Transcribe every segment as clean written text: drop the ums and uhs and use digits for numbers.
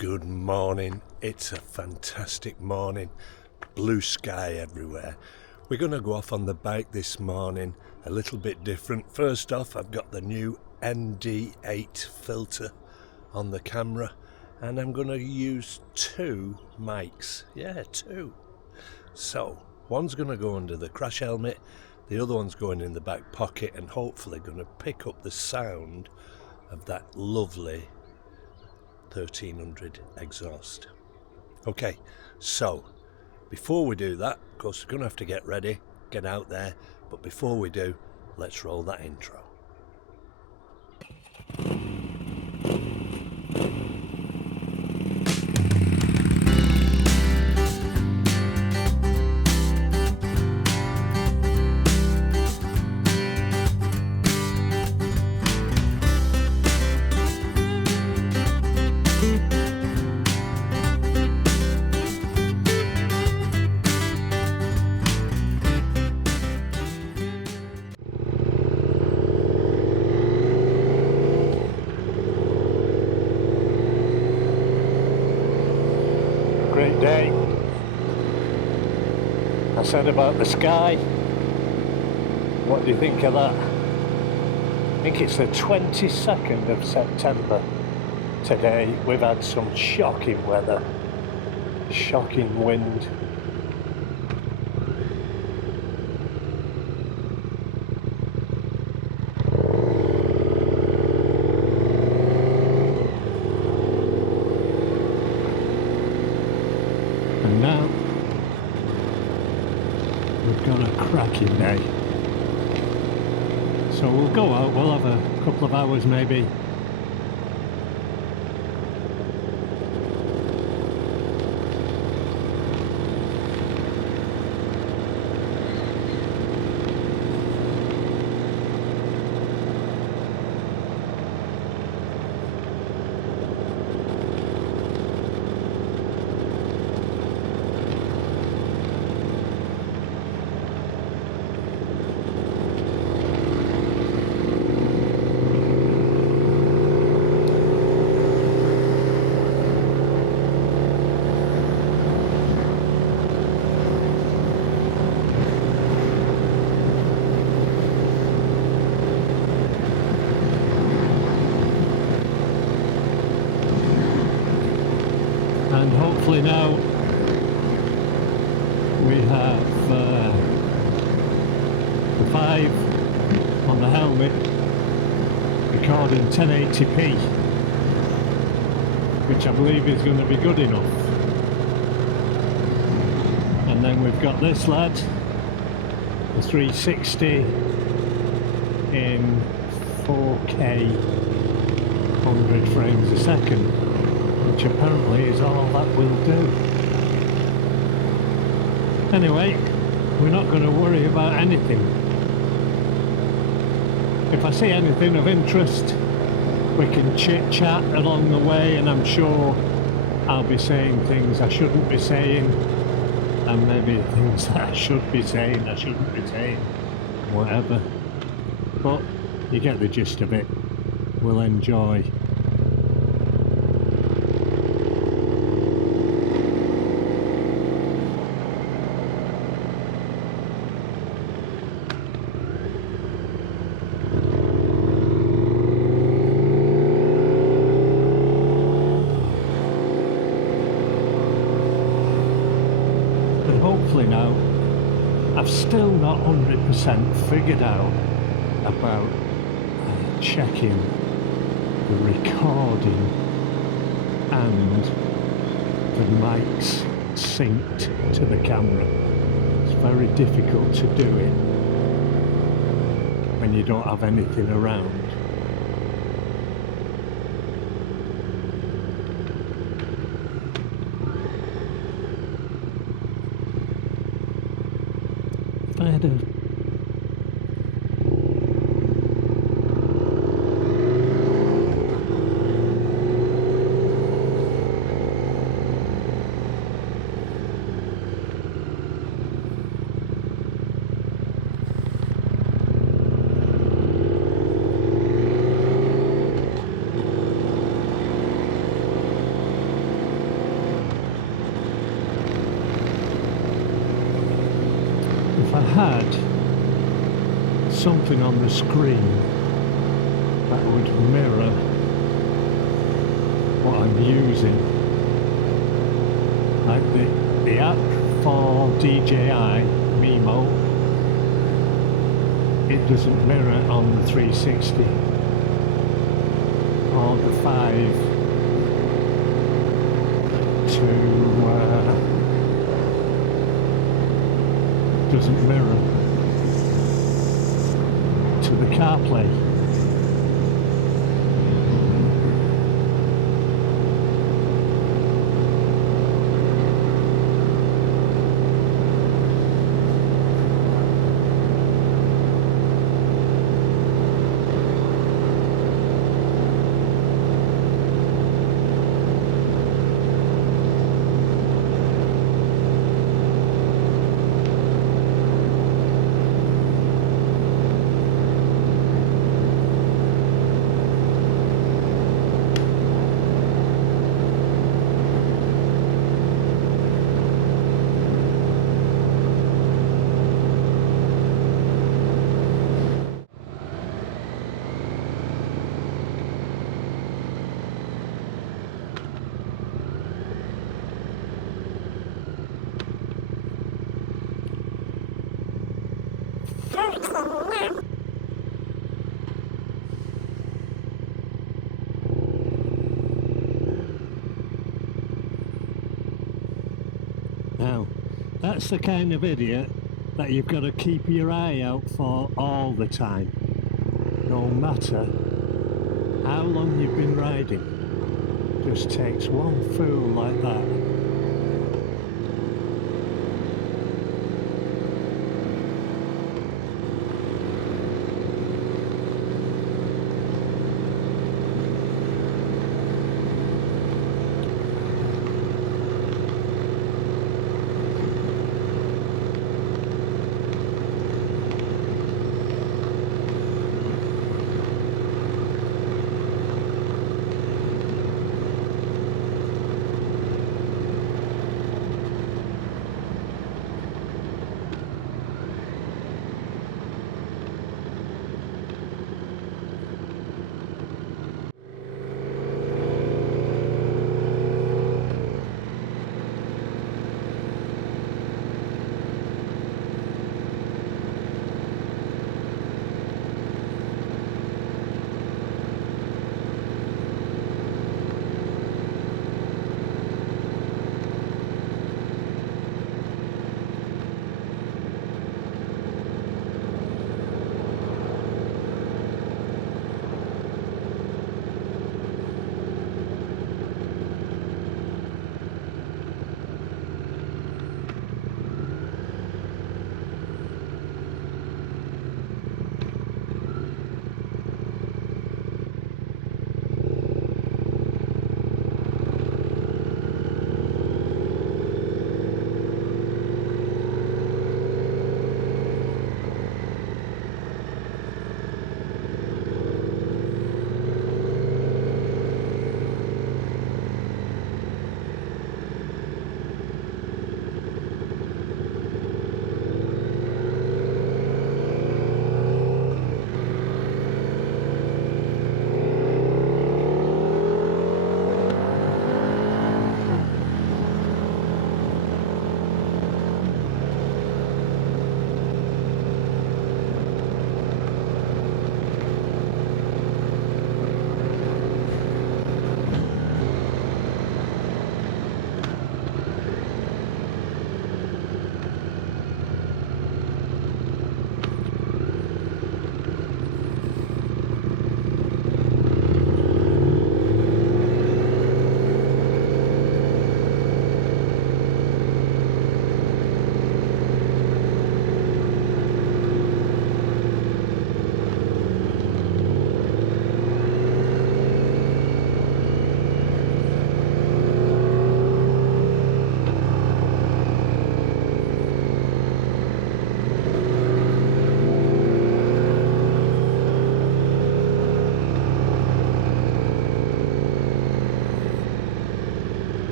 Good morning. It's a fantastic morning. Blue sky everywhere. We're going to go off on the bike this morning, a little bit different. First off, I've got the new ND8 filter on the camera, and I'm going to use two mics. Yeah, two. So, one's going to go under the crash helmet, the other one's going in the back pocket, and hopefully going to pick up the sound of that lovely 1300 exhaust. Okay, so before we do that, of course we're going to have to get ready, get out there, but before we do, let's roll that intro. Great day. I said about the sky. What do you think of that? I think it's the 22nd of September today. We've had some shocking weather, shocking wind. And now we've got a cracking day. So we'll go out, we'll have a couple of hours maybe. And hopefully now we have the 5 on the helmet recording 1080p, which I believe is going to be good enough. And then we've got this lad, the 360 in 4K 100 frames a second, which apparently is all that will do. Anyway, we're not going to worry about anything. If I see anything of interest, we can chit chat along the way, and I'm sure I'll be saying things I shouldn't be saying, and maybe things that I should be saying I shouldn't be saying, whatever. But you get the gist of it. We'll enjoy. Hopefully now, I've still not 100% figured out about checking the recording and the mics synced to the camera. It's very difficult to do it when you don't have anything around. I had a had something on the screen that would mirror what I'm using, like the app for DJI Mimo, it doesn't mirror on the 360 or the 5 to doesn't mirror to the CarPlay. Now, that's the kind of idiot that you've got to keep your eye out for all the time, no matter how long you've been riding. Just takes one fool like that.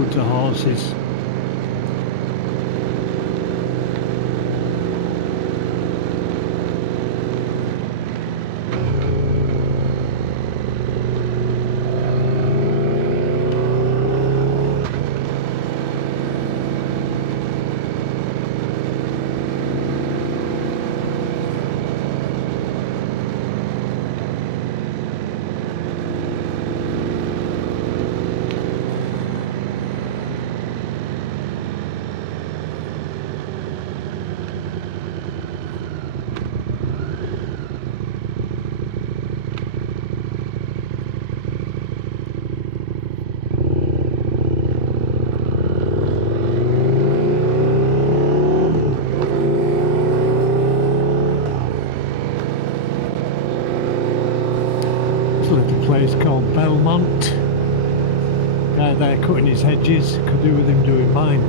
loads of horses. A little place called Belmont. Guy there cutting his hedges, could do with him doing mine.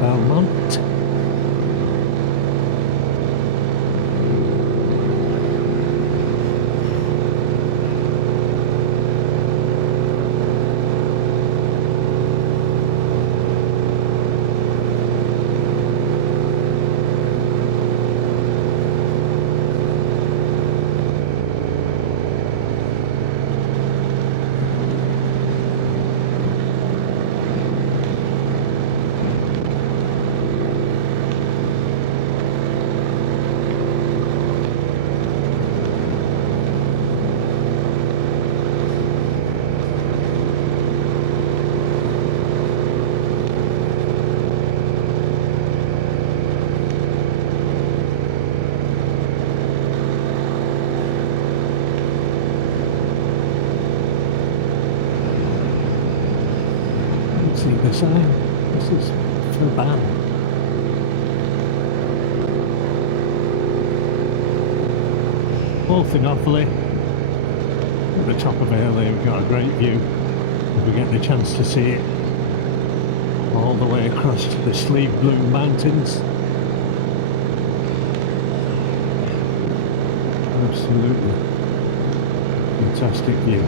Belmont. See the sign. This is for ban. Both in Offaly. At the top of a hill here we've got a great view. If we get the chance to see it all the way across to the Sleeve Bloom Mountains. Absolutely fantastic view.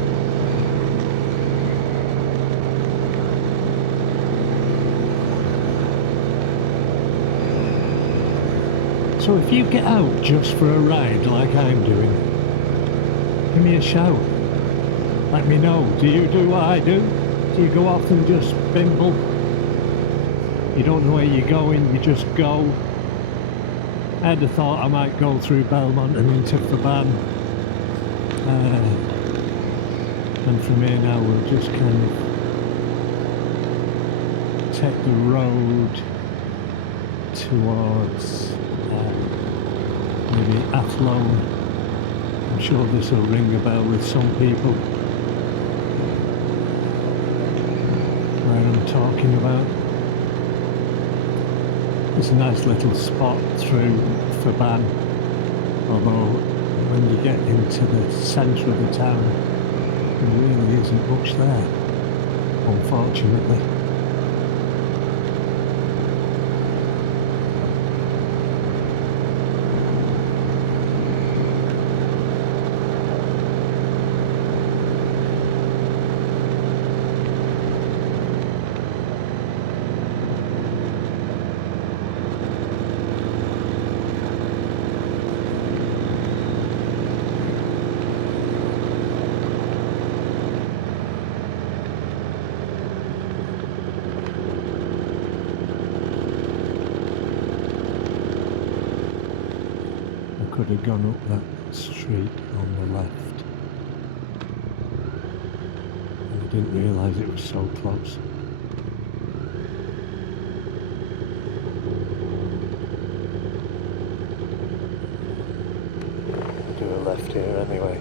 So if you get out just for a ride like I'm doing, give me a shout. Let me know. Do you do what I do? Do you go off and just bimble? You don't know where you're going, you just go. I had a thought I might go through Belmont and into Faban. And from here now we'll just kind of take the road towards maybe Athlone. I'm sure this will ring a bell with some people where I'm talking about. It's a nice little spot through Faban, although when you get into the centre of the town there really isn't much there, unfortunately. could have gone up that street on the left. And I didn't realise it was so close. Do a left here anyway.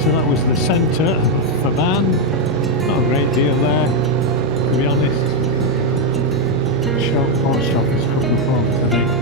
So that was the centre for Van. Not a great deal there, to be honest. Short post office, couple of homes, I think.